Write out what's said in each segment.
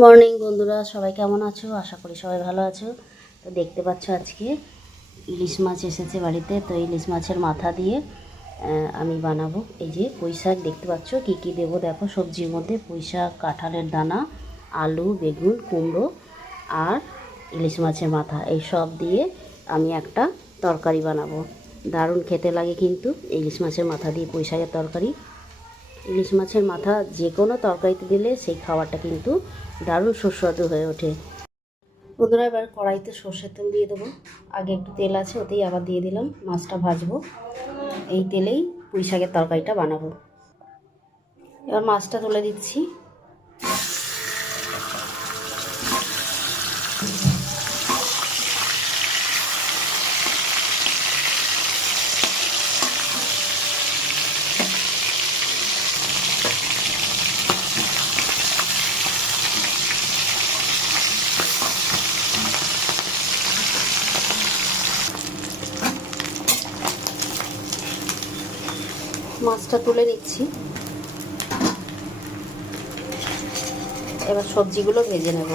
Morning বন্ধুরা, সবাই কেমন আছো? আশা করি সবাই ভালো আছো। তো দেখতে পাচ্ছ আজকে ইলিশ মাছ এসেছে বাড়িতে, তো ইলিশ মাছের মাথা দিয়ে আমি বানাবো। এই যে পুঁই শাক, দেখতে পাচ্ছ? কী কী দেবো? দেখো, সবজির মধ্যে পুঁই শাক, কাঁঠালের দানা, আলু, বেগুন, কুমড়ো আর ইলিশ মাছের মাথা। এই সব দিয়ে আমি একটা তরকারি বানাবো। দারুণ খেতে লাগে কিন্তু ইলিশ মাছের মাথা দিয়ে পুঁই শাকের তরকারি। ইলিশ মাছের মাথা যে কোনো তরকারিতে দিলে সেই খাবারটা কিন্তু দারুণ সুস্বাদু হয়ে ওঠে। বন্ধুরা, এবার কড়াইতে সর্ষের তেল দিয়ে দেবো। আগে একটু তেল আছে, ওতেই আবার দিয়ে দিলাম। মাছটা ভাজবো। এই তেলেই পুঁই শাকের তরকারিটা বানাবো। এবার মাছটা তুলে দিচ্ছি। মাছটা তুলে নিচ্ছি। এবার সবজিগুলো ভেজে নেব।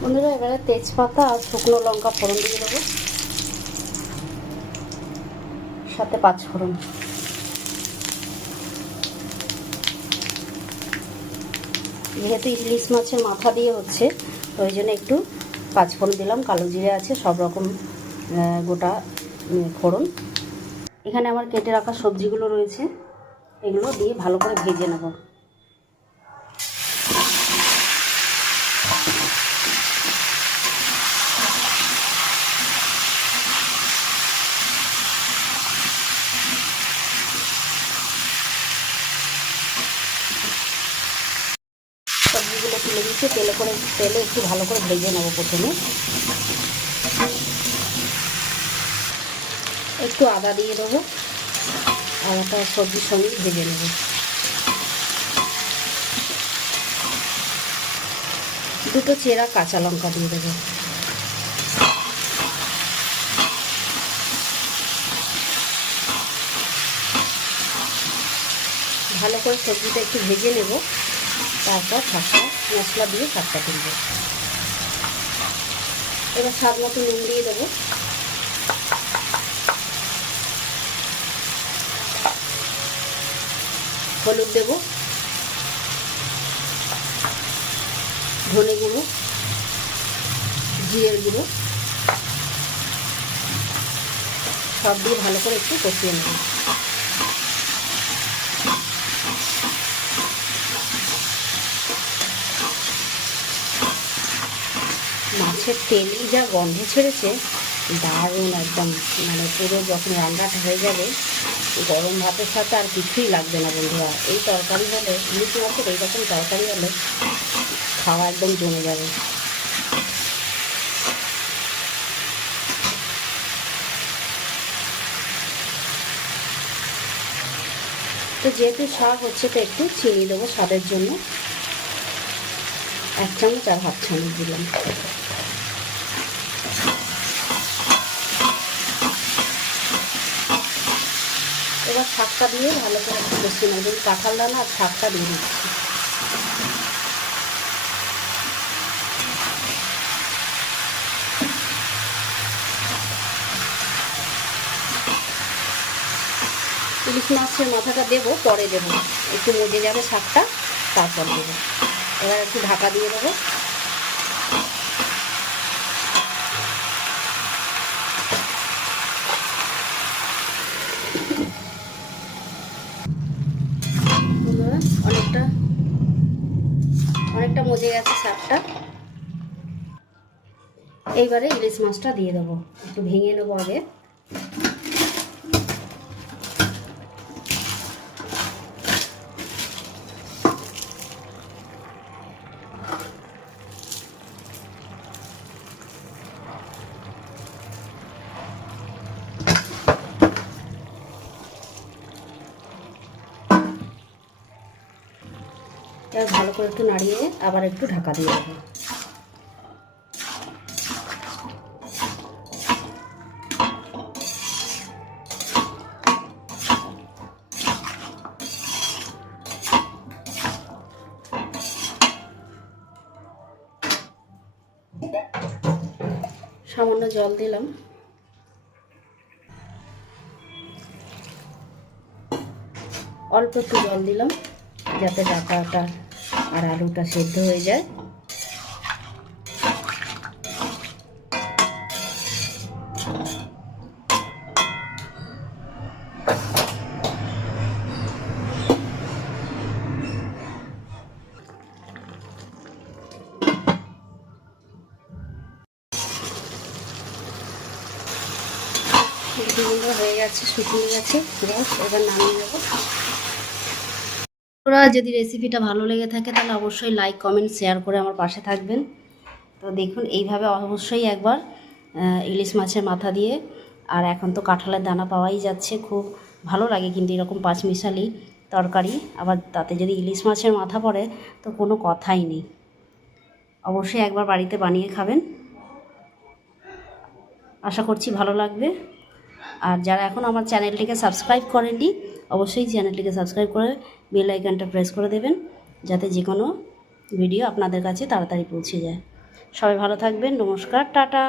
বন্ধুরা, এবারে তেজপাতা আর শুকনো লঙ্কা ফোড়ন দিয়ে দেবো। সাথে পাঁচ ফোড়ন। যেহেতু ইলিশ মাছের মাথা দিয়ে হচ্ছে ওই জন্য একটু পাঁচফোড়ন দিলাম, কালো জিরে আছে, সব রকম গোটা ফোড়ন। এখানে আমার কেটে রাখা সবজিগুলো রয়েছে, এগুলো দিয়ে ভালো করে ভেজে নেব সবজিগুলো তুলে দিচ্ছে, তেলে করে, তেলে একটু ভালো করে ভেজে নেব প্রথমে। একটু আদা দিয়ে দেবো, আদাটা সবজির সঙ্গে ভেজে নেব। দুটো চেরা কাঁচা লঙ্কা দিয়ে দেবো। ভালো করে সবজিটা একটু ভেজে নেব। তারপর শাকটা মশলা দিয়ে শাকটা তুলব। এবার স্বাদ মতো নুন দিয়ে দেবো। হলুদ দেব। ধনে গুঁড়ো। জিরের গুঁড়ো। সব দিয়ে ভালো করে একটু কষিয়ে নেব। মাছের তেলেই যা গন্ধ ছেড়েছে, দারুণ একদম। মানে পুরো যখন রান্নাটা হয়ে যাবে, গরম ভাতের সাথে আর কিছুই লাগবে না বন্ধুরা। এই তরকারি হলে, ইলিশ মাছের এইরকম তরকারি হলে খাওয়া একদম জমে যাবে। তো যেহেতু শাক হচ্ছে, তো একটু চিনি দেবো স্বাদের জন্য। এক চামচ আর হাফ চামচ দিলাম। এবার দিয়ে ভালো করে কাঁঠাল দানা আর দিয়ে দিচ্ছি। ইলিশ মাছের মাথাটা দেবো, পরে দেবো। একটু মজে যাবে শাকটা তারপর দেবো। এবার একটু ঢাকা দিয়ে দেবো বন্ধুরা, অনেকটা মজে গেছে শাকটা। এইবারে ইলিশ মাছটা দিয়ে দেবো। একটু ভেঙে নেব আগে। এটা ভালো করে একটু নাড়িয়ে আবার একটু ঢাকা দিয়ে দেবো। সামান্য জল দিলাম। অল্প একটু জল দিলাম, যাতে ঢাকাটা আর আলুটা সেদ্ধ হয়ে যায়। হয়ে গেছে শুকিয়ে গেছে। এবার নামিয়ে নেব। তোরা যদি রেসিপিটা ভালো লেগে থাকে, তাহলে অবশ্যই লাইক কমেন্ট শেয়ার করে আমার পাশে থাকবেন। তো দেখুন, এইভাবে অবশ্যই একবার ইলিশ মাছের মাথা দিয়ে। আর এখন তো কাঁঠালের দানা পাওয়াই যাচ্ছে, খুব ভালো লাগে কিন্তু এরকম পাঁচমিশালি তরকারি। আবার তাতে যদি ইলিশ মাছের মাথা পড়ে, তো কোনো কথাই নেই। অবশ্যই একবার বাড়িতে বানিয়ে খাবেন। আশা করছি ভালো লাগবে। আর যারা এখন আমার চ্যানেলটিকে সাবস্ক্রাইব করেননি, অবশ্যই চ্যানেলটিকে সাবস্ক্রাইব করে বেল আইকনটা প্রেস করে দেবেন, যাতে যে কোনো ভিডিও আপনাদের কাছে তাড়াতাড়ি পৌঁছে যায়। সবাই ভালো থাকবেন, নমস্কার, টাটা।